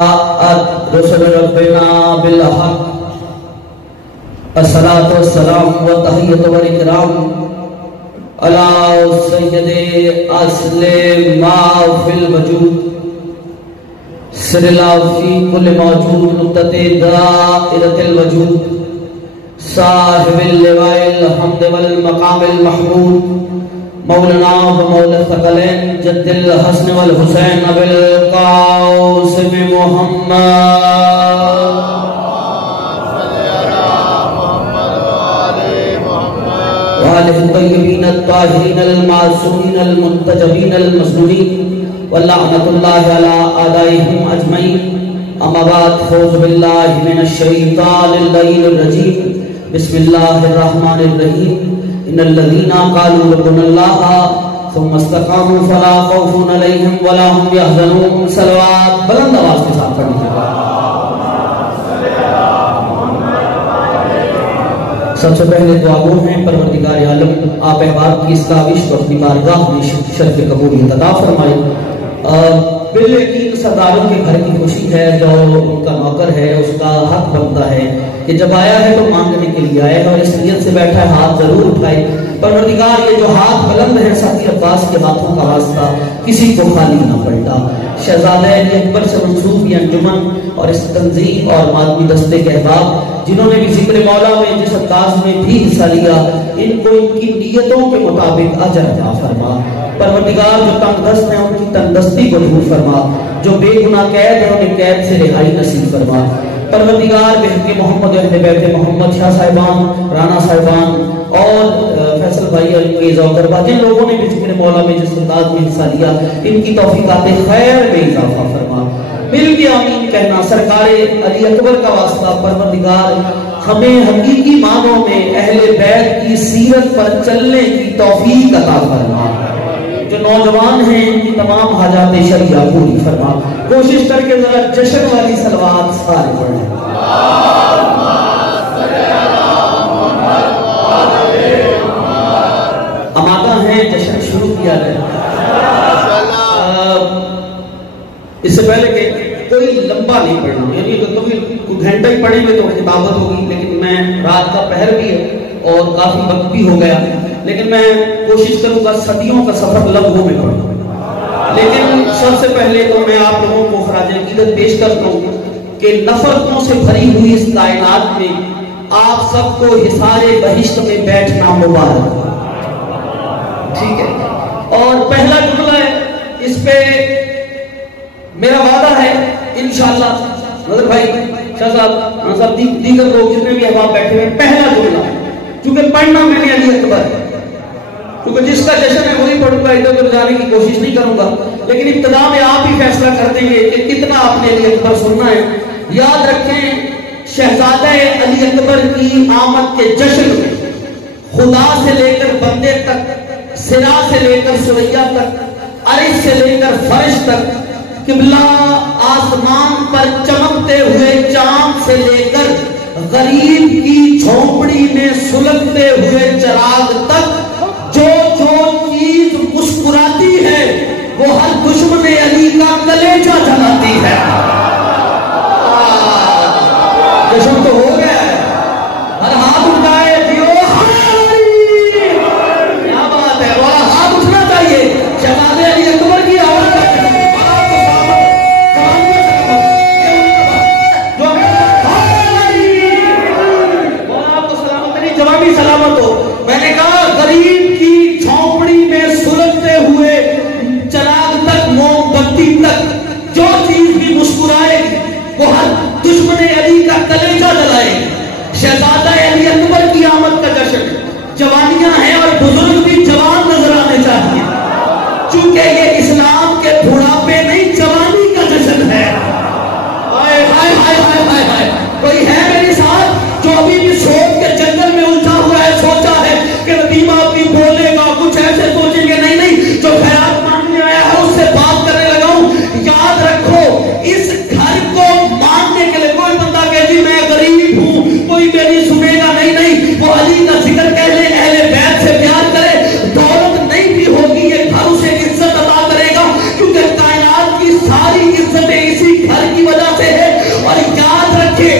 رسول ربنا بالحق الصلاة والسلام والتحیۃ والاکرام علی سید اصل ما فی الوجود سر اللہ فی کل موجود نقطۃ دائرۃ الوجود صاحب اللواء الحمد والمقام المحمود مولانا و مولا الثقلین جد الحسن والحسین ابی القاسم محمد وآلہ الطیبین الطاہرین المعصومین المنتجبین المسنونین واللعنۃ اللہ علی اعدائہم اجمعین اما بعد فاعوذ باللہ من الشیطان اللعین الرجیم بسم اللہ الرحمن الرحیم ان الذين قالوا ربنا الله ثم استقاموا فلا خوف عليهم ولا هم يحزنون صلوات بلند آواز کے ساتھ پڑھیں سب سے پہلے دعا گو ہیں پروردگار عالم آپ احباب کی استعابش کو اپنی بارگاہ میں شرف قبولیت عطا فرمائے بالیقین سرداروں کے گھر کی خوشی ہے جو ان کا نوکر ہے اس کا حق بنتا ہے کہ جب آیا ہے تو مانگنے کے لیے آئے اور اس نیت سے بیٹھا ہے ہاتھ ضرور اٹھائے پروردگار یہ جو ہاتھ بلند ہیں ساتھی عباس کے ہاتھوں کا واسطہ کسی کو خالی نہ پلٹا شہزادہ علی اکبر سے منسوب یہ انجمن اور اس تنظیم اور مادمی دستے کے احباب جنہوں نے بھی ذکر مولا میں جس انداز میں بھی حصہ لیا ان کو ان کی نیتوں کے مطابق اجر عطا فرما پروردگار جو تنگ دست ہیں ان کی تنگ دستی کو دور فرما جو بے گناہ قید ہیں انہیں قید سے رہائی نصیب فرما پروردگار بحق محمد اہل بیت محمد شاہ صاحبان رانا صاحبان اور فیصل بھائی انگیز اور غربا جن لوگوں نے بھی ذکر مولا میں جس انداز میں حصہ لیا ان کی توفیقات خیر میں اضافہ فرما مل کے آمین کہنا سرکار علی اکبر کا واسطہ پروردگار ہمیں حقیقی معنوں میں اہل بیت کی سیرت پر چلنے کی توفیق عطا فرما جو نوجوان ہیں ان کی تمام حاجات شرعیہ پوری فرما کوشش کر کے ذرا جشن والی صلوات سارے پڑھیں آمادہ ہیں جشن شروع کیا جائے اس سے پہلے کہ کوئی لمبا نہیں پڑھنا یعنی کوئی گھنٹہ ہی پڑھیں گے تو خطابت ہوگی لیکن میں رات کا پہر بھی ہے اور کافی وقت بھی ہو گیا لیکن میں کوشش کروں گا صدیوں کا سفر لمحوں میں پڑھوں لیکن سب سے پہلے تو میں آپ لوگوں کو خراج عقیدت پیش کر دوں کہ نفرتوں سے بھری ہوئی اس کائنات میں آپ سب کو حصار بہشت میں بیٹھنا مبارک ٹھیک ہے اور پہلا جملہ ہے اس پہ میرا وعدہ ہے انشاءاللہ نظر بھائی شاہ صاحب دیگر لوگ جتنے بھی احباب بیٹھے ہوئے پہلا جملہ کیونکہ پڑھنا میں نے علی اکبر کیونکہ جس کا جشن ہے وہی پڑھوں گا ادھر ادھر جانے کی کوشش نہیں کروں گا لیکن ابتدا میں آپ ہی فیصلہ کر دیں گے کہ کتنا آپ نے علی اکبر سننا ہے یاد رکھیں شہزادہ علی اکبر کی آمد کے جشن میں خدا سے لے کر بندے تک سرا سے لے کر سریا تک عرش سے لے کر فرش تک قبلہ آسمان پر چمکتے ہوئے چاند سے لے کر غریب کی جھونپڑی میں سلگتے ہوئے چراغ تک جو چیز مسکراتی ہے وہ ہر دشمن علی کا کلیجہ جلاتی ہے جشن تو ہو گیا ہے ہر ہاتھ اٹھائے دیو کیا بات ہے اور ہاتھ اٹھنا چاہیے شہزادہ علی اکبر کی آواز جوابی سلامت ہو میں نے کہا غریب کی جھونپڑی میں سلگتے ہوئے چراغ تک موم بتی تک جو چیز بھی مسکرائے وہ ہر دشمن علی کا کلیجہ جلائے شہزادہ علی اکبر کی آمد کا جشن جوانیاں ہیں اور بزرگ بھی جوان نظر آنے چاہیے چونکہ یہ اسلام کے بڑھاپے نہیں جوانی کا جشن ہے ہائے ہائے ہائے ہائے ہائے ہائے کوئی ہے میرے ساتھ جو ابھی بھی سوچ کے جنگل میں الجھا ہوا ہے سوچا ہے کہ ندیمہ ابھی بولے گا کچھ ایسے سوچیں گے نہیں جو خیرات مانگنے آیا ہے اس سے بات کرنے لگا ہوں یاد رکھو اس گھر کو ماننے کے لیے کوئی بندہ کہ جی میں غریب ہوں کوئی میری سنے گا نہیں وہ علی کا ذکر کہہ لے اہل بیت سے پیار کرے دولت نہیں بھی ہوگی یہ گھر اسے عزت عطا کرے گا کیونکہ کائنات کی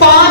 5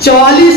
44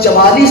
44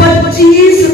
25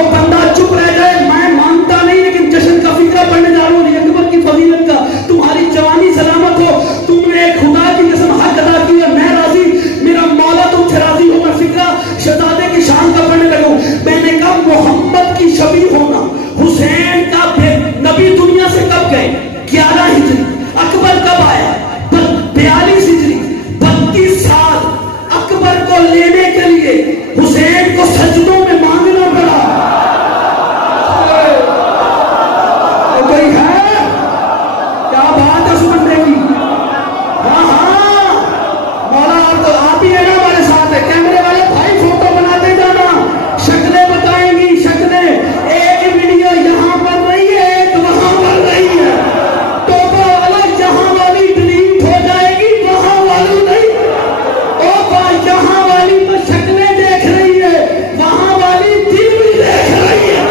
جو بندہ چپ رہ جائے میں مانتا نہیں، لیکن جشن کا فکرہ پڑھنے جا رہا ہوں اکبر کی فضیلت کا، تمہاری جوانی سلامت ہو، تم نے ایک خدا کی قسم حق ادا کیا، میں راضی، میرا مولا تم سے راضی ہو، میں فکرہ شہزادے کی شان کا پڑھنے لگا ہوں۔ میں نے کہا محمد کی شبیہ ہونا، حسین کا نبی دنیا سے کب گئے؟ 11 ہجری، اکبر کب آیا؟ 42 ہجری، 32 سال اکبر کو لینے کے لیے حسین کو سجدوں میں مانگنا پڑا۔ کوئی ہے کیا بات ہے اس بندے کی؟ ہاں ہاں مولا آپ ہی ہے نا ہمارے ساتھ ہے، کیمرے والے بھائی فوٹو بناتے جانا، شکلیں بتائیں گی، شکلیں، ایک ویڈیو یہاں پر رہی ہے ایک وہاں پر رہی ہے، ٹوپا والا یہاں والی ڈیلیٹ ہو جائے گی وہاں والی نہیں، یہاں والی تو شکلیں دیکھ رہی ہے وہاں والی دل بھی دیکھ رہی ہے۔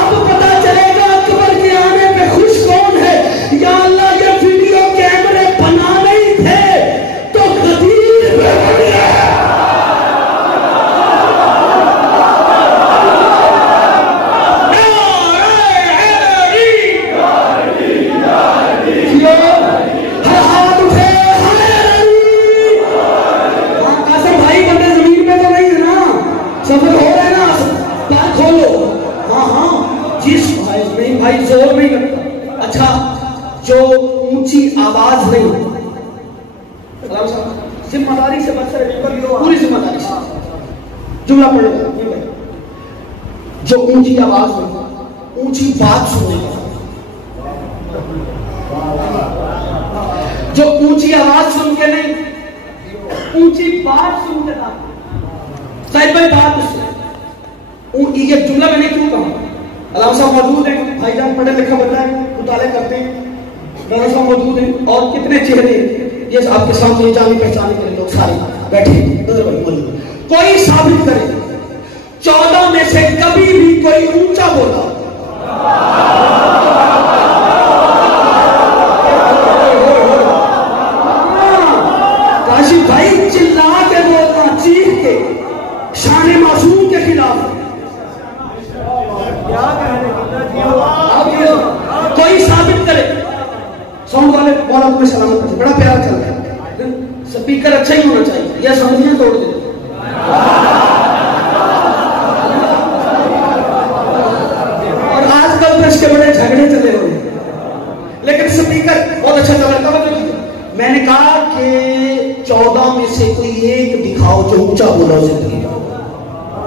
اب پتا چلے گا اکبر کے آنے پہ خوش کون ہے۔ یا اللہ یہ ویڈیو کیمرے بنانے ہی تھے تو غدیر میں بن گیا۔ بھائی زور نہیں لگتا، اچھا جو اونچی آواز نہیں، ذمہ داری سے پوری ذمہ داری سے جملہ پڑھ لو، جو اونچی آواز نہیں، اونچی بات سننے کا، جو اونچی آواز سن کے نہیں اونچی بات سن کے تھا صاحب بھائی بات اس یہ جملہ میں نے کیوں کہا؟ علامہ صاحب موجود ہیں، بھائی جان پڑھے لکھا بندہ ہے، مطالعہ کرتے ہیں، علامہ صاحب موجود ہیں، اور کتنے چہرے یہ آپ کے سامنے جانے پہچانے کے لوگ سارے بیٹھے ہیں، کوئی ثابت کرے 14 میں سے کبھی بھی کوئی اونچا بولا؟ کاشف بھائی چلا کے بولنا، چیخ کے، شان معصوم کے خلاف، کوئی ثابت کرے۔ ساؤنڈ والے مولا تمہیں سلامت کرتے، بڑا پیار چل رہا ہے، سپیکر اچھا ہی ہونا چاہیے، یہ سمجھیں توڑ دے۔ اور آج کل تو اس کے بڑے جھگڑے چلے ہوئے ہیں، لیکن سپیکر بہت اچھا چل رہا ہے۔ میں نے کہا کہ 14 میں سے کوئی ایک دکھاؤ جو اونچا بولا زندگی۔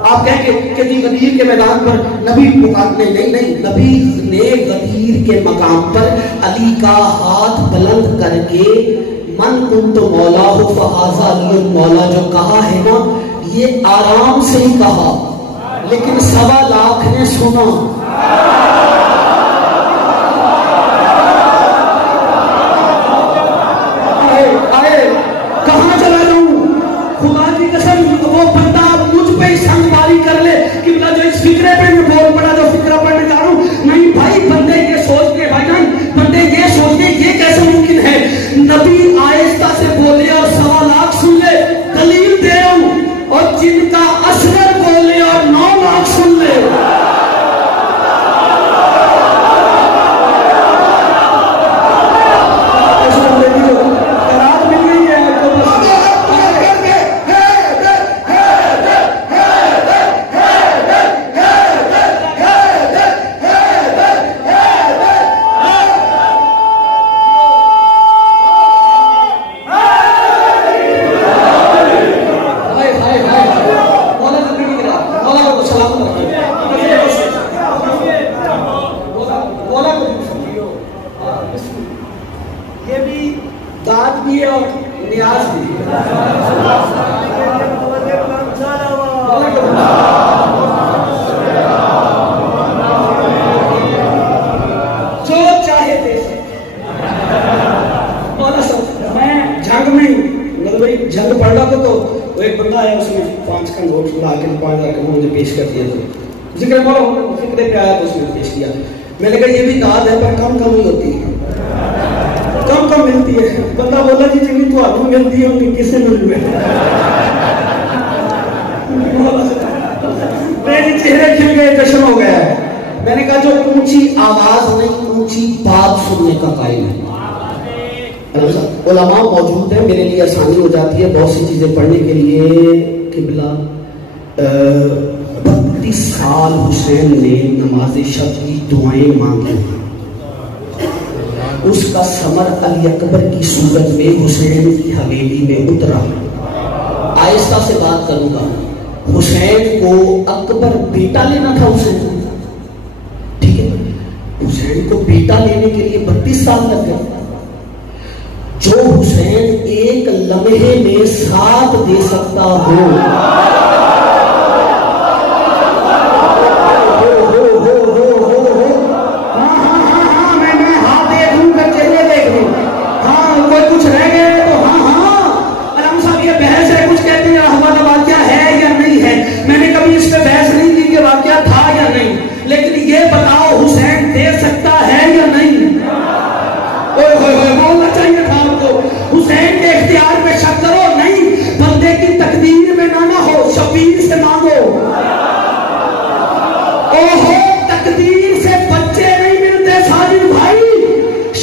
آپ کہیں گے کہ جی غدیر کے میدان پر نبی مقام نہیں، نبی نے غدیر کے مقام پر علی کا ہاتھ بلند کر کے من کنت مولا ہو فہذا علی مولا جو کہا ہے نا، یہ آرام سے ہی کہا، لیکن 1.25 لاکھ نے سنا۔ کہاں چلا جاؤں؟ خدا کی قسم وہ بندہ مجھ پہ ہی سنگ باری کر لے کہ جو اس فکرے پہ میں بول پڑا، جو فکرہ پڑھنے جا رہا ہوں، نہیں بھائی بندے یہ سوچ کے، بھائی جان بندے یہ سوچ کے یہ کیسے ممکن ہے نبی آہستہ سے بولے اور 1.25 لاکھ سن لے؟ دلیل دے رہا ہوں، اور جن کا اصغر بولے اور 9 لاکھ سن لے۔ جنگ پڑھ رہا تھا تو وہ ایک بندہ آیا، اس نے 5 کا نوٹ لا کے 5,000 کا مجھے پیش کر دیا تھا، ذکر بولو فکرے پہ آیا تو اس نے پیش کیا۔ میں نے کہا یہ بھی داد ہے پر کم کم ہی ہوتی ہے، کم کم ملتی ہے۔ بندہ بولا جی جنگی تو آپ کو ملتی ہے انہیں کس سے مل ہوئے؟ میرے چہرے کھل گئے، جشن ہو میں نے کہا جو اونچی آواز نہیں اونچی بات سننے کا قائل ہے. علماء موجود ہیں, میرے لیے آسانی ہو جاتی ہے بہت سی چیزیں پڑھنے کے لیے. قبلہ 32 سال حسین نے نماز شب کی دعائیں مانگی ہیں. اس کا ثمر علی اکبر کی صورت میں حسین کی حویلی میں اترا. آہستہ سے بات کروں گا. حسین کو اکبر بیٹا لینا تھا حسین کو, ٹھیک ہے, حسین کو بیٹا لینے کے لیے 32 سال لگ گئے. جو حسین ایک لمحے میں ساتھ دے سکتا ہو, لیکن یہ بتاؤ حسین دے سکتا ہے یا نہیں؟ بولنا چاہیے تھا آپ کو. حسین کے اختیار پہ شک کرو نہیں, بندے کی تقدیر میں نہ ہو, شبیر سے مانگو. اوہو, تقدیر سے بچے نہیں ملتے ساجد بھائی,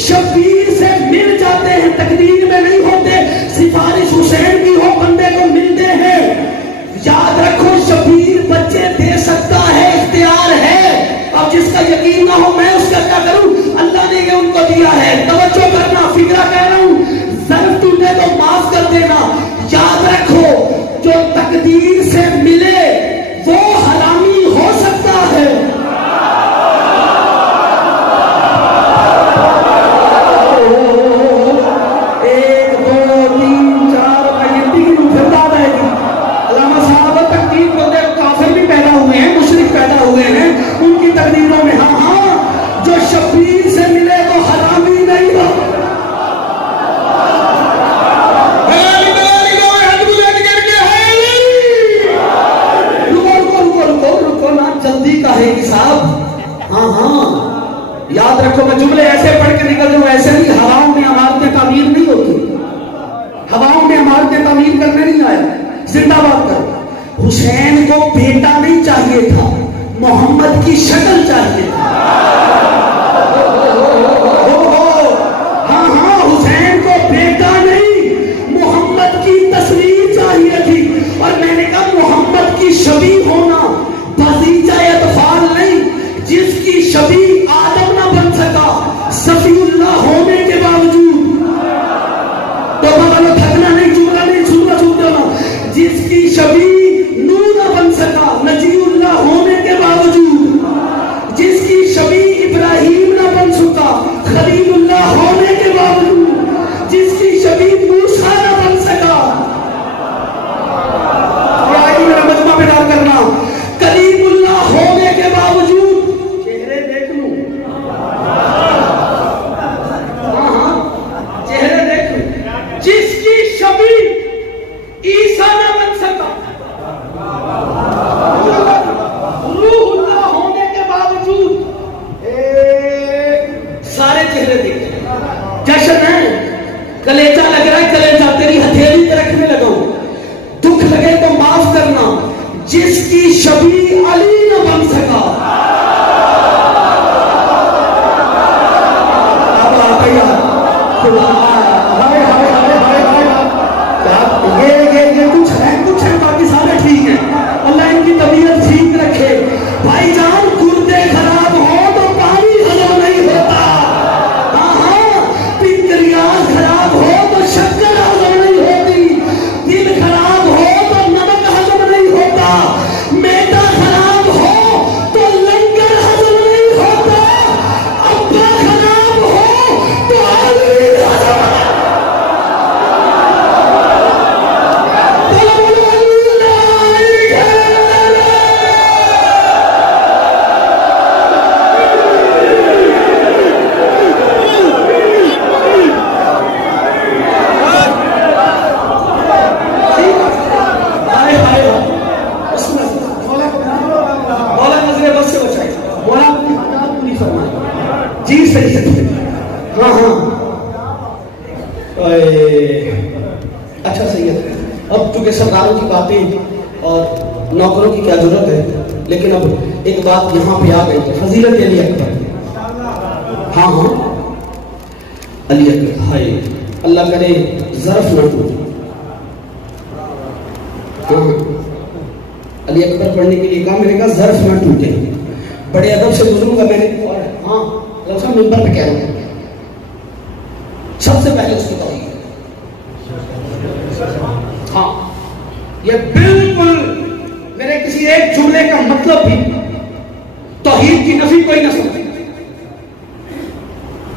شبیر سے مل جاتے ہیں, تقدیر میں نہیں ہوتے. سفارش حسین کی ہو بندے کو ملتے ہیں. یاد رکھو شبیر بچے دے سکتا ہے, اختیار ہے. اب جس کا یقین نہ ہو میں اس کا کیا کروں؟ اللہ نے یہ ان کو دیا ہے. توجہ کرنا, فکرہ کہہ رہا ہوں, ضرور تم نے تو معاف کر دینا. یاد رکھو جو تقدیر سے ملے وہ حرامی ہو سکتا ہے. تقدیروں میں ہاں ہاں, جو شبیر سے ملے وہ حرامی نہیں ہو. رکو نا, جلدی کا ہے صاحب. ہاں ہاں, یاد رکھو میں جملے ایسے پڑھ کے نکل جاؤں, ایسے نہیں. ہواؤں میں عمارتیں تعمیر نہیں ہوتی, ہواؤں میں عمارتیں تعمیر کرنے نہیں آیا. زندہ باد کرو. حسین کو بیٹا نہیں چاہیے تھا, محمد کی شکل چاہیے. ہاں ہاں, حسین کو بیٹا نہیں محمد کی تصویر چاہیے تھی. اور میں نے کہا محمد کی شبیہ ہونا بھتیجا اطفال نہیں. جس کی شبیہ آدم نہ بن سکا صفی اللہ ہونے کے باوجود, تو بولو تھکنا نہیں, چوکا نہیں, چھوٹا چھوٹا نا. جس کی شبیہ نور نہ بن سکا نجی اللہ ہونے کے باوجود, جس کی شبیہ ابراہیم نہ بن سکا خلیل اللہ ہونے کے باوجود, جس کی شبیہ موسیٰ نہ بن سکا, میرا مجمع بیدار کرنا, کلیم اللہ ہونے کے باوجود چہرے دیکھ لوں, ہاں ہاں چہرے دیکھ لوں, جس کی شبیہ عیسیٰ نہ بن سکا, روح اللہ ہونے کے باوجود, سارے چہرے دیکھتے ہیں. جشن ہے, کلیجہ لگ رہا ہے, کلیجہ تیری ہتھیلی پہ رکھنے لگا ہوں, دکھ لگے تو معاف کرنا. جس کی شبیہ علی نہ بن سکا, اب آ گیا خدا, یہ کچھ ہے, باقی سارے ٹھیک ہیں. اللہ ان کی طبیعت ٹھیک رکھے. بھائی جان, گردے خراب ہو تو پانی ہضم نہیں ہوتا. ہاں ہاں, پنکریاس خراب ہو تو شکر ہضم نہیں ہوتی. دل خراب ہو تو نمک ہضم نہیں ہوتا. میدا خراب ہو تو لنگر ہضم نہیں ہوتا. ابا خراب ہو تو آلوی ہضم نہیں. ہاں ہاں, اچھا صحیح ہے. اب چونکہ سرداروں کی باتیں اور نوکروں کی کیا ضرورت ہے, لیکن اب ایک بات یہاں پہ آ گئی، فضیلت علی اکبر. ہاں ہاں علی اکبر، ہائے اللہ کرے ظرف نہ ٹوٹے. ہاں علی اکبر پڑھنے کے لیے کہا، میں نے کہا ظرف نہ ٹوٹے. بڑے ادب سے گزروں گا میں نے. ہاں لفظ ممبر پہ کہہ رہا ہوں، سب سے پہلے اس کی توحید. ہاں یہ بالکل میرے کسی ایک جملے کا مطلب بھی توحید کی نفی کوئی نہ سمجھے.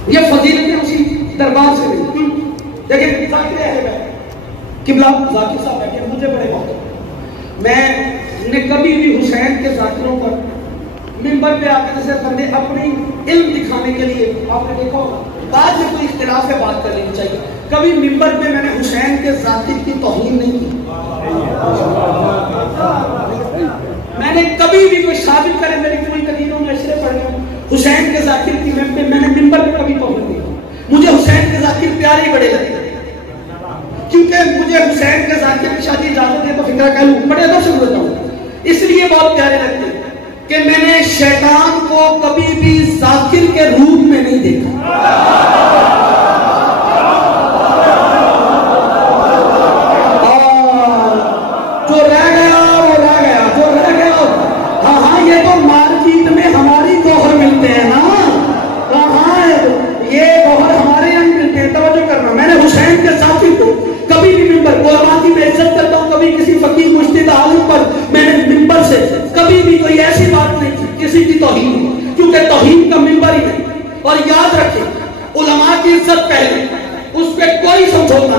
یہ فضیلتیں اسی دربار سے نہیں. دیکھیں ذاکر اہل بیت قبلہ ذاکر صاحب بیٹھے مجھے بڑے موقع، میں نے کبھی بھی حسین کے ذاکروں پر ممبر پہ آ کے جیسے بندے اپنی علم دکھانے کے لیے، آپ نے دیکھا ہوگا بعد میں کوئی اختلاف ہے بات کر لینی چاہیے، کبھی ممبر پہ میں نے حسین کے ذاکر کی توہین نہیں کی. میں نے کبھی بھی کوئی ثابت کرے میری کوئی قدیموں میں اشرے پڑھ گئے حسین کے ذاکر کی میں نے ممبر پہ کبھی توہین نہیں کی. مجھے حسین کے ذاکر پیارے بڑے لگتے کیونکہ مجھے حسین کے ذاکر کی شادی اجازت دے تو فکرہ کہہ لوں، بڑے ادب سے بولتا ہوں، اس لیے بہت پیارے لگتے ہیں کہ میں نے شیطان کو کبھی بھی ذاکر کے روپ میں نہیں دیکھا. جو رہ گیا وہ رہ گیا، جو رہ گیا. ہاں ہاں یہ تو مارکیٹ میں ہماری گوہر ملتے ہیں نا. ہاں یہ گوہر ہمارے یہاں ملتے ہیں، توجہ کرنا. میں نے حسین کے ذاکر کو کبھی بھی ممبر علماء کی میں عزت کرتا ہوں، کبھی کسی فقیر مجتہد عالم پر میں نے ممبر سے کبھی بھی کوئی ایسی بات نہیں کی کسی کی توہین، کیونکہ توہین کا ممبر ہی نہیں. اور یاد رکھیں علماء کی عزت پہلے، اس پہ کوئی سمجھوتا.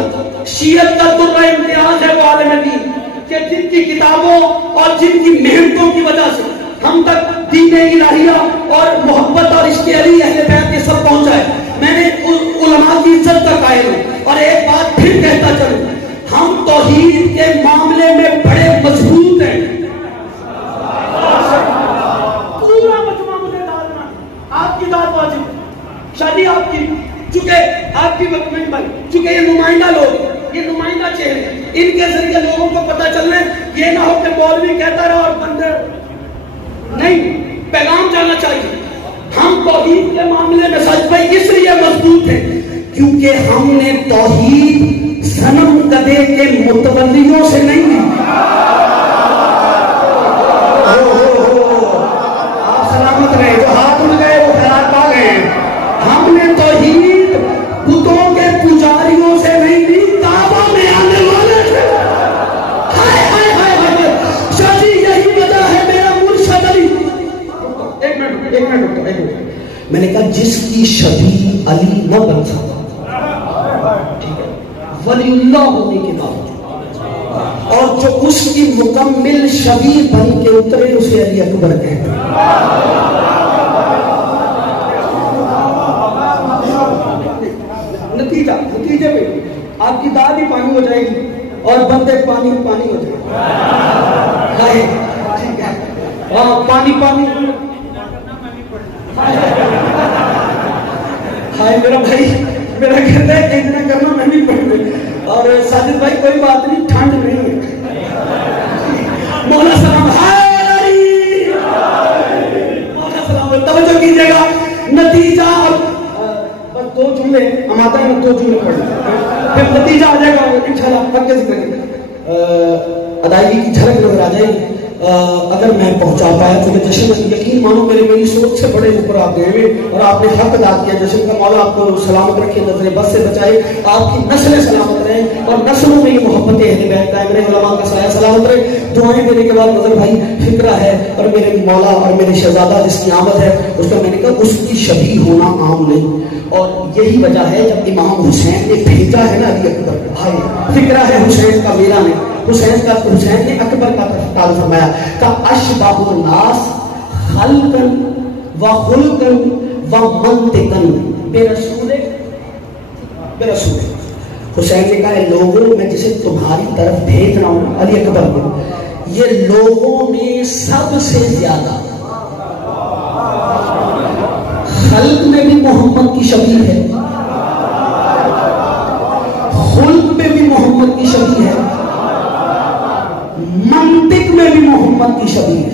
شیعت کا درہ امتیاز ہے وہ عالم دین کہ جن کی کتابوں اور جن کی محنتوں کی وجہ سے ہم تک دین الہیہ اور محبت اور عشق علی اہل بیت کے سب پہنچا ہے. میں نے علماء کی عزت کا قائل ہوں. اور ایک بات پھر کہتا چلوں، ہم توحید کے معاملے میں بڑے مضبوط ہیں. پورا مجمع مجھے ڈالنا، آپ کی داد واجب، شادی آپ کی، چونکہ آپ کی ممبر، چونکہ یہ نمائندہ لوگ، یہ نمائندہ چہرے، ان کے ذریعے لوگوں کو پتہ چلنا. یہ نہ ہو کہ مولوی کہتا رہا اور بندے نہیں، پیغام جانا چاہیے. ہم توحید کے معاملے میں سچ بھائی اس لیے مضبوط ہیں کیونکہ ہم نے توحید صنم کدے کے متولیوں سے نہیں لی. آپ سلامت رہے، جو ہاتھ اٹھ گئے وہ خیرات پا گئے. ہم نے توحید بتوں کے پجاریوں سے نہیں لی، کعبہ میں آنے والے سے. شادی یہی وجہ ہے میرا مرشد علی. ایک منٹ میں نے کہا جس کی شبیہ علی نہ بن سکتا، ٹھیک ہے، ولی اللہ ہونے کے باوجود، اور جو اس کی مکمل شبیہ بن کے اترے اسے علی اکبر کہتے ہیں. نتیجے پہ آپ کی داد ہی پانی ہو جائے گی اور بندے پانی پانی ہو جائے گی. ٹھیک ہے، پانی پانی. ہائے میرا بھائی، میرا کہتا ہے اتنا کرنا میں بھی پڑھ لوں. اور ساجد بھائی کوئی بات نہیں، ٹھنڈ نہیں ہے. مولا سلام، مولا سلام، توجہ کیجیے گا. نتیجہ بس دو جملے ہم آتا ہے، دو جملے پڑھ لیں پھر نتیجہ آ جائے گا انشاءاللہ. حق کے ذکر کی ادائیگی کی جھلک نظر آ جائے گی اگر میں پہنچا پایا تو یہ جشن. یقین مانو میری سوچ سے بڑے اوپر آپ گئے اور آپ نے حق ادا کیا. جشن کا مولا آپ کو سلامت رکھے، نظر بد سے بچائے، آپ کی نسلیں سلامت رہیں اور نسلوں میں یہ محبت اہل بیت قائم رہے، علماء کا سایہ سلامت رہے. دعائیں دینے کے بعد نظر بھائی فکرہ ہے اور میرے مولا اور میرے شہزادہ جس کی آمد ہے اس کا میں نے کہا اس کی شبیہ ہونا عام نہیں. اور یہی وجہ ہے جب امام حسین نے بھیجا ہے نا علی اکبر کو، بھائی فکرہ ہے حسین کا میرا نہیں، حسین نے اکبر کا تعارف فرمایا کہ اشبہ الناس خلقا و خلقا و منطقا برسول. حسین نے کہا لوگوں میں جسے تمہاری طرف بھیج رہا ہوں علی اکبر کو، یہ لوگوں میں سب سے زیادہ خلق میں بھی محمد کی شبیہ ہے، خلق میں بھی محمد کی شبیہ ہے، منطق میں بھی محمد کی شبیہ ہے.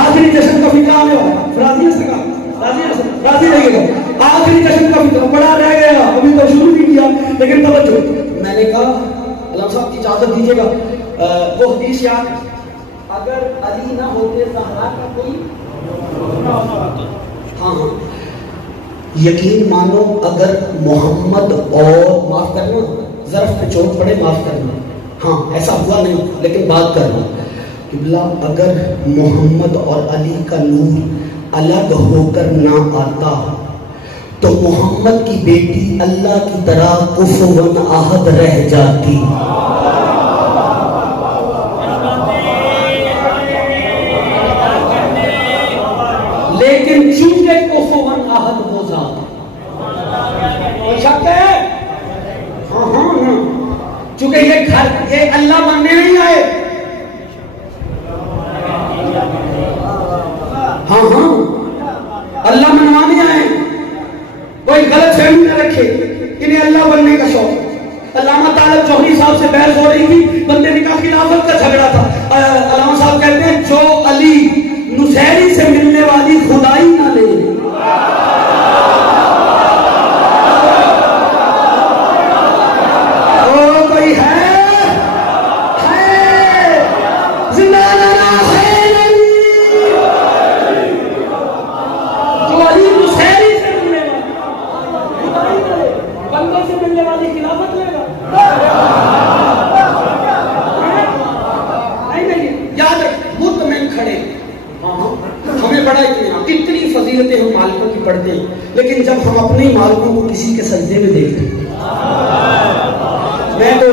آخری جشن کا فکر آنے والا راضی رہیے گا. آخری جشن کا فکر بڑا رہ گیا, ابھی تو شروع بھی کیا, لیکن توجہ, میں نے کہا علامہ صاحب کی اجازت دیجیے گا, وہ حدیث یاد, اگر علی نہ ہوتے زہرا کا کوئی, ہاں ہاں یقین مانو اگر محمد اور معاف کرنا ظرف پہ چوٹ پڑے معاف کرنا, ہاں ایسا ہوا نہیں لیکن بات کرنا, قبلہ اگر محمد اور علی کا نور الگ ہو کر نہ آتا تو محمد کی بیٹی اللہ کی طرح کفواً احد رہ جاتی. لیکن چونکہ کفواً احد ہو جاتا, شک ہے, ہاں ہاں ہاں, چونکہ یہ گھر یہ اللہ بننے نہیں آئے, ہاں ہاں اللہ منوانے آئے, کوئی غلط فہمی نہ رکھے, انہیں اللہ بننے کا شوق. علامہ طالب جوہری صاحب سے بحث ہو رہی تھی, بندے نکاح خلافت کا جھگڑا تھا. علامہ صاحب کہتے ہیں جو علی نصیری سے ملنے والی خدائی نہ لے, کوئی ہے جو علی نصیری سے ملنے والی بندوں سے ملنے والی خلافت لے گا. نہیں یاد رکھ, مطمئن کھڑے, ہمیں بڑا اتنی فضیلتیں ہم مالکوں کی پڑھتے ہیں, لیکن جب ہم اپنے مالکوں کو کسی کے سجدے میں دیکھتے ہیں, میں تو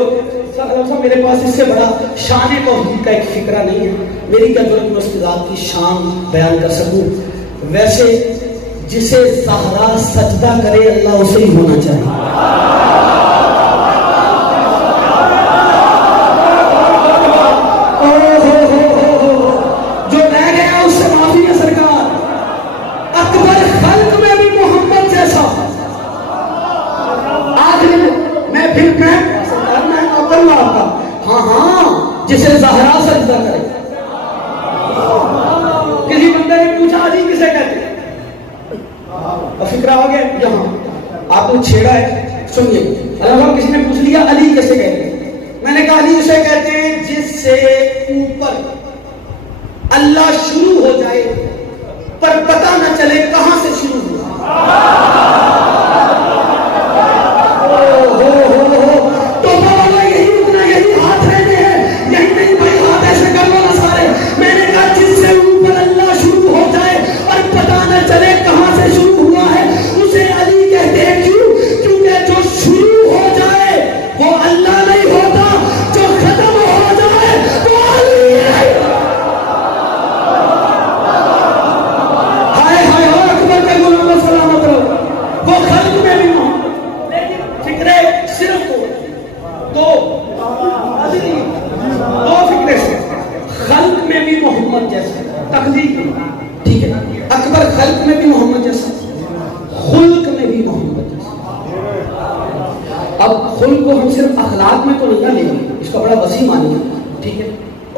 میرے پاس اس سے بڑا شان توحید کا ایک فکرہ نہیں ہے, میری کیا ضرورت میں اس کی ذات کی شان بیان کر سکوں. ویسے جسے زہرا سجدہ کرے اللہ اسے ہی ہونا چاہیے. جسے زہرا سجدہ کرے. کسی بندے نے پوچھا علی کسے کہتے ہیں, فکرہ آ گیا یہاں, آپ نے چھیڑا ہے, سنیے. اللہ کسی نے پوچھ لیا علی کسے کہتے ہیں, میں نے کہا علی اسے کہتے ہیں جس سے اوپر اللہ شروع ہو جائے پر پتہ نہ چلے کہاں سے شروع ہوا.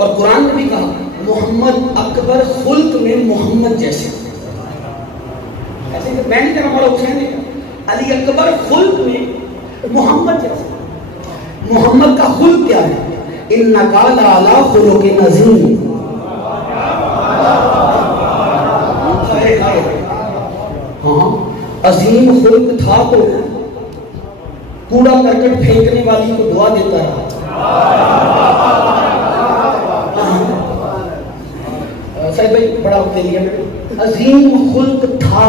اور قرآن نے بھی کہا محمد اکبر خلق میں محمد جیسے, ایسے میں نہیں کہا مولا حسین نے کہا علی اکبر خلق میں محمد جیسے. محمد کا خلق کیا ہے, انک لعلی خلق عظیم. ہاں عظیم خلق تھا تو کوڑا کرکٹ پھینکنے والی کو دعا دیتا رہا. صاحب بھائی بڑا وقت لے لیا. عظیم خلق تھا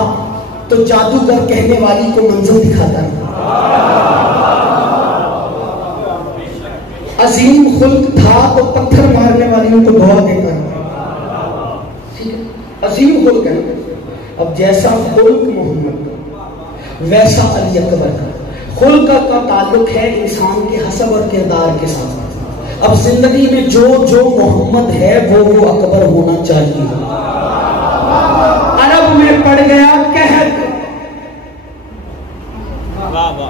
تو جادوگر کہنے والی کو منزل دکھاتا رہا. عظیم خلق تھا تو پتھر مارنے والیوں کو دعا دیتا رہا. عظیم خلق ہے. اب جیسا خلق محمد کا ویسا علی اکبر کا. خلق کا تعلق ہے انسان کے حسب اور کردار کے ساتھ. اب زندگی میں جو جو محمد ہے وہ اکبر ہونا چاہیے. عرب میں پڑ گیا قحط.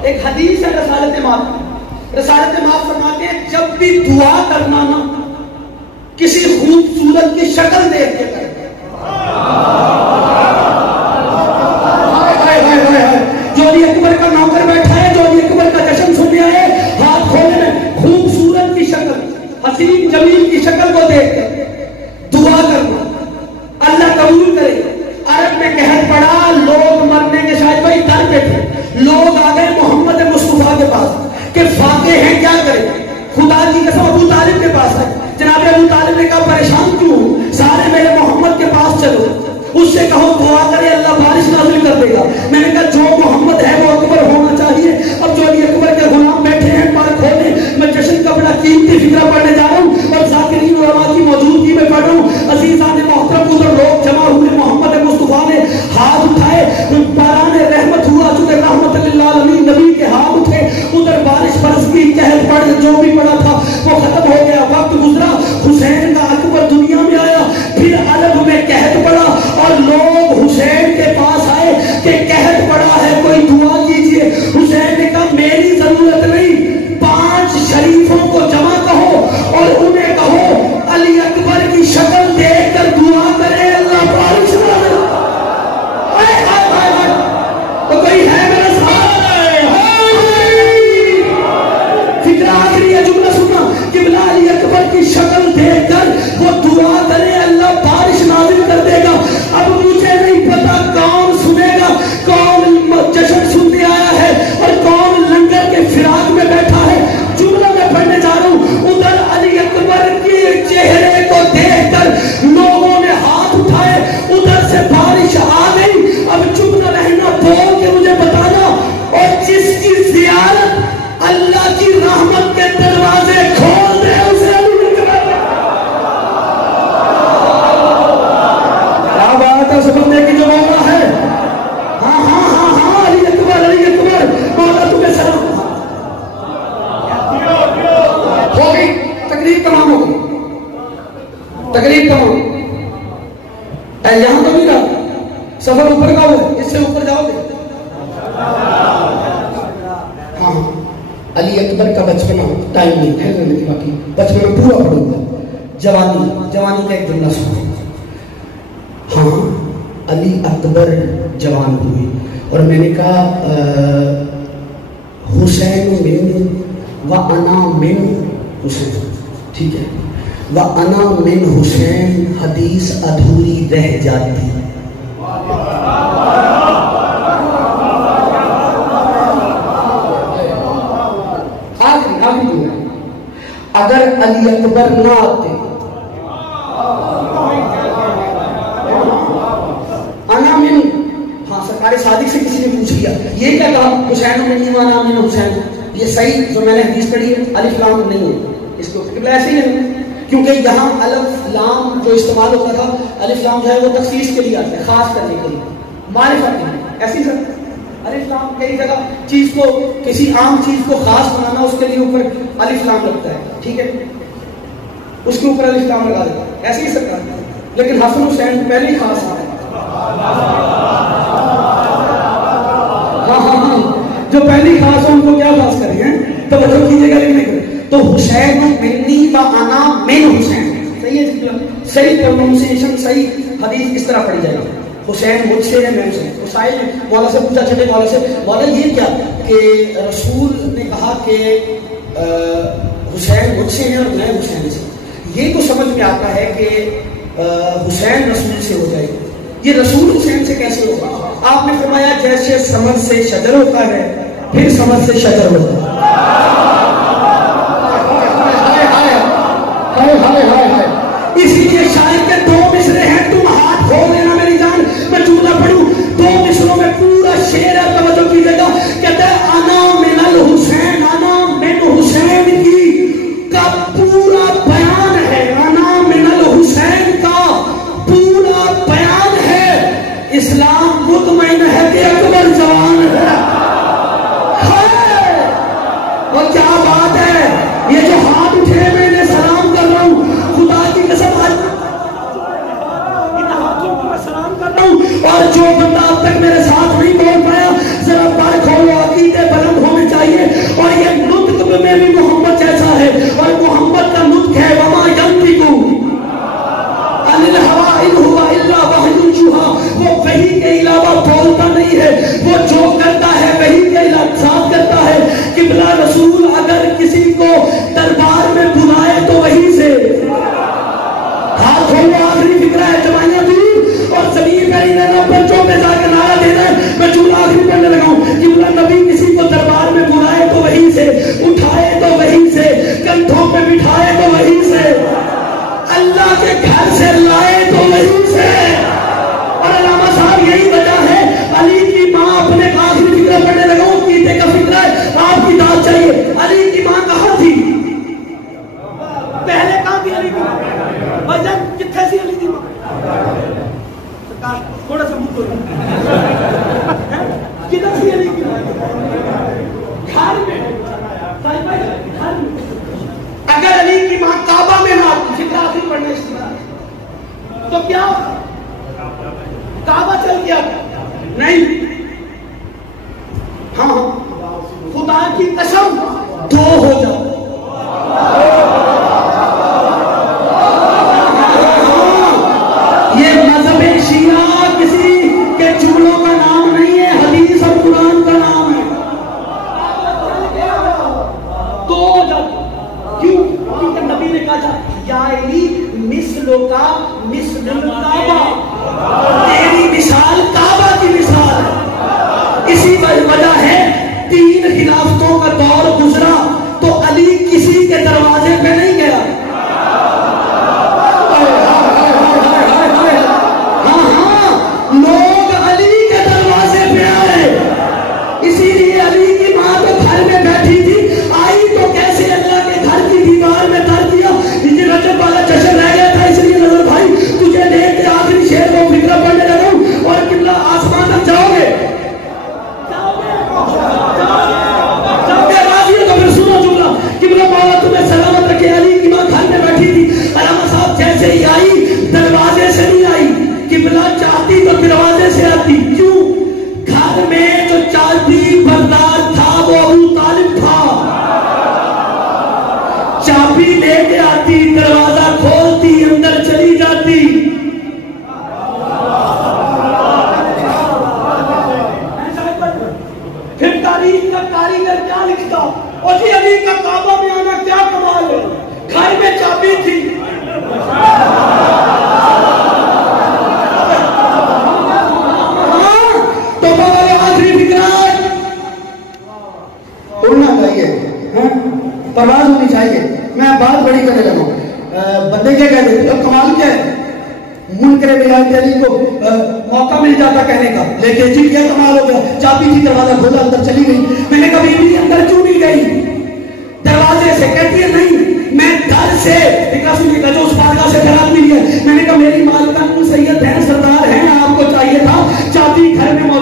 ایک حدیث ہے رسالت ماف فرماتے ہیں جب بھی دعا کرنا نا کسی خوبصورت کی شکل دیکھ کے کرے. جو علی اکبر کا نوکر بیٹھا ہے، جو علی اکبر کا جشن سننے آئے، ہاتھ کھولے میں خوبصورت کی شکل، حسین جمیل کی شکل کو دیکھ کر دعا کرنا، اللہ قبول کرے۔ عرب میں قحط پڑا، لوگ مرنے کے شاید بھائی در پہ تھے، لوگ آ گئے محمد مصطفیٰ کے پاس کہ فاقے ہیں، کیا کریں؟ خدا کی قسم ابو طالب کے پاس ہے۔ جناب ابو طالب نے کہا پریشان کیوں ہوں؟ سارے میرے محمد کے پاس چلو، اس سے کہو دعا کرے اللہ بارش نازل کر دے گا۔ میں نے کہا جو محمد ہے وہ اکبر ہونا چاہیے۔ اب جو علی اکبر کے غلام بیٹھے ہیں پار کھولے، میں جشن کا بڑا قیمتی فکرہ پڑھنے جا رہا ہوں اور ذاکرین علماء کی موجودگی میں پڑھ رہا ہوں۔ عزیزان محترم، ادھر لوگ جمع ہوئے، محمد مصطفیٰ نے ہاتھ اٹھائے، باران رحمت ہوا چونکہ رحمت للعالمین نبی کے ہاتھ اٹھے، ادھر بارش برس کی، قحط پڑ جو بھی پڑا تھا وہ ختم ہو گیا، وقت گزرا، حسین کا اکبر دنیا میں آیا، پھر عرب میں قحط پڑا اور لوگ حسین کے پاس آئے کہ قحط پڑا ہے کوئی دعا کیجئے۔ حسین نے کہا میری ضرورت نہیں، 5 شریفوں کو جمع کہو اور انہیں کہو علی اکبر کی شکل دیکھ کر دعا کرے اللہ بارش نازل۔ تو کوئی ہے میرا فکر آخری ہے، جملہ سننا، قبلہ علی اکبر کی شکل دیکھ کر وہ دعا کرے اللہ بارش نازل کر دے گا۔ اب مجھے نہیں پتا کون سنے گا، کون جشن سننے آیا ہے اور کون لنگر کے فراق میں بیٹھا ہے۔ جملہ میں پڑھنے جا رہا ہوں، ادھر علی اکبر کے چہرے کو دیکھ کر لوگوں نے ہاتھ اٹھائے، ادھر سے بارش آ گئی۔ اب چپ نہ رہنا، بول کے مجھے بتانا، اور جس کی زیارت اللہ کی رحمت کے دروازے کھول دے اسے علی اکبر۔ کیا بات ہے، سمجھنے کی جو موقع ہے۔ ہاں ہاں ہاں ہاں، علی اکبر، علی اکبر، مولا تمہیں سلام۔ ہو گئی تقریب، تمام ہو گئی تقریب، تمام۔ یہاں تو نہیں رہا، سفر اوپر کا ہوا، اس سے اوپر جاؤ گے۔ ہاں، علی اکبر کا بچپنا، ٹائم نہیں ہے باقی، بچپنا پورا پڑوں گا۔ جوانی کا ایک جملہ سنو۔ ہاں، علی اکبر جوان ہوئے اور میں نے کہا حسین من و انا من حسین، ٹھیک ہے، و انا من حسین حدیث ادھوری رہ جاتی۔ اگر علی اکبر نہ آتے، انا من، ہاں سرکار صادق سے کسی نے پوچھ لیا یہ کیا کہا حسین منی و انا من حسین، یہ صحیح جو میں نے حدیث پڑھی ہے الف لام نہیں ہے، اس کو قبلہ ایسے ہی ہے، کیونکہ یہاں الف لام جو استعمال ہوتا تھا، الف لام جو ہے وہ تخصیص کے لیے آتا ہے، خاص کرنے کے لیے، معرفت نہیں، ایسی سر الف لام کئی جگہ چیز کو، کسی عام چیز کو خاص بنانا، اس کے لیے اوپر الف لام لگتا ہے، ٹھیک ہے، اس کے اوپر الف لام لگا دیتا ہے، ایسی ہی سرکار، لیکن حسن حسین پہلے ہی خاص آ ہے۔ ہاں ہاں ہاں، جو پہلی خاص ہے ان کو کیا خاص کریں ہیں، توجہ کیجیے گا لکھنے کے، تو حسین منی و انا من حسین، صحیح ہے، صحیح پروننسیشن، صحیح حدیث اس طرح پڑھی جائے گی، حسین مجھ سے ہے میں حسین۔ حسین نے مولا سے پوچھا، چھٹے مولا سے، مولا یہ کیا کہ رسول نے کہا کہ حسین مجھ سے ہے اور میں حسین سے، یہ تو سمجھ میں آتا ہے کہ حسین رسول سے ہو جائے گی، یہ رسول حسین سے کیسے ہوگا؟ آپ نے فرمایا جیسے ثمر سے شجر ہوتا ہے پھر ثمر سے شجر ہوتا ہے۔ اسی لیے شاعر کے 2 مصرے ہیں، تم ہاتھ کھول دینا میری جان، میں جملہ پڑھوں، 2 مصروں میں پورا شعر ہے، توجہ کیجیے گا، کہتا ہے انا من الحسین، انا من حسین کی کا پورا بیان ہے، انا من الحسین کا پورا بیان ہے، اسلام مطمئن ہے کہ اکبر جوان ہے، اور کیا بات ہے، یہ جو ہاتھ اٹھے میں انہیں سلام کر رہا ہوں، خدا کی قسم آج ان ہاتھوں کو میں سلام کر رہا ہوں، اور جو بندہ اب تک میرے ساتھ نہیں بول پایا ذرا پر کھولو، عقیدے بلند ہونے چاہیے، اور یہ نطق میں بھی محمد جیسا ہے، اور محمد کا نطق ہے وما ینطق عن الہوى ان هو الا وحی تو کیا کعبہ چل گیا؟ نہیں. ہاں خدا کی قسم دو ہو جاؤ. یہ مذہب شیعہ کسی کے چولوں کا نام نہیں ہے، حدیث اور قرآن کا نام ہے. دو ہو جاؤ. کیوں؟ کیونکہ نبی نے کہا تھا یا علی مثلو کا مثل الکعبہ، تیری مثال کعبہ کی مثال ہے. اسی وجہ ہے تین خلافتوں کا دور گزرا تو علی کسی کے دروازے پہ نہیں گیا. ہاں لوگ علی کے دروازے پہ آئے. اسی لیے علی کی ماں تو گھر میں بیٹھی تھی، آئی تو کیسے اللہ کے گھر کی دیوار میں دھر دیا. یہ رجب والا جشن رہ گیا تھا، اس لیے نظر بھائی تجھے دیکھ کے آخری شعر کو فکر پڑھنے لگا ہوں. اور قبلہ آسمان تک جاؤ گے تو پھر سنو جملہ. قبلہ مولا تمہیں سلامت رکھے. علی کی ماں گھر میں بیٹھی تھی. علامہ صاحب جیسے ہی آئی دروازے سے نہیں آئی. قبلہ چاہتی تو دروازے سے آتی. کیوں؟ گھر میں جو چابی بردار تھا وہ ابو طالب تھا. چابی لے کے آتی، دروازہ کھولتی، اندر چلی جاتی. پھر تاریخ کا کاریگر کیا لکھتا؟ اور جی علی کا کعبہ میں آنا کیا کمال ہے، گھر میں چابی تھی. تو آخری فکرات اڑنا چاہیے، پرواز ہونی چاہیے. میں بات بڑی کرنے لگا ہوں. بندے کیا کہتے ہیں؟ اب کمال کیا ہے؟ منکر بیان علی کو موقع مل جاتا کہنے کا، لیکن جی کیا کمال ہو گیا، چابی تھی، دروازہ کھولا، اندر چلی گئی. میں نے کبھی بھی اندر کیوں نہیں گئی؟ دروازے سے. کہتی ہے نہیں میں گھر سے. جو اس بارگاہ سے خراب نہیں ہے. میں نے کہا میری مالکہ سید ہیں، سردار ہیں، آپ کو چاہیے تھا چابی گھر میں موجود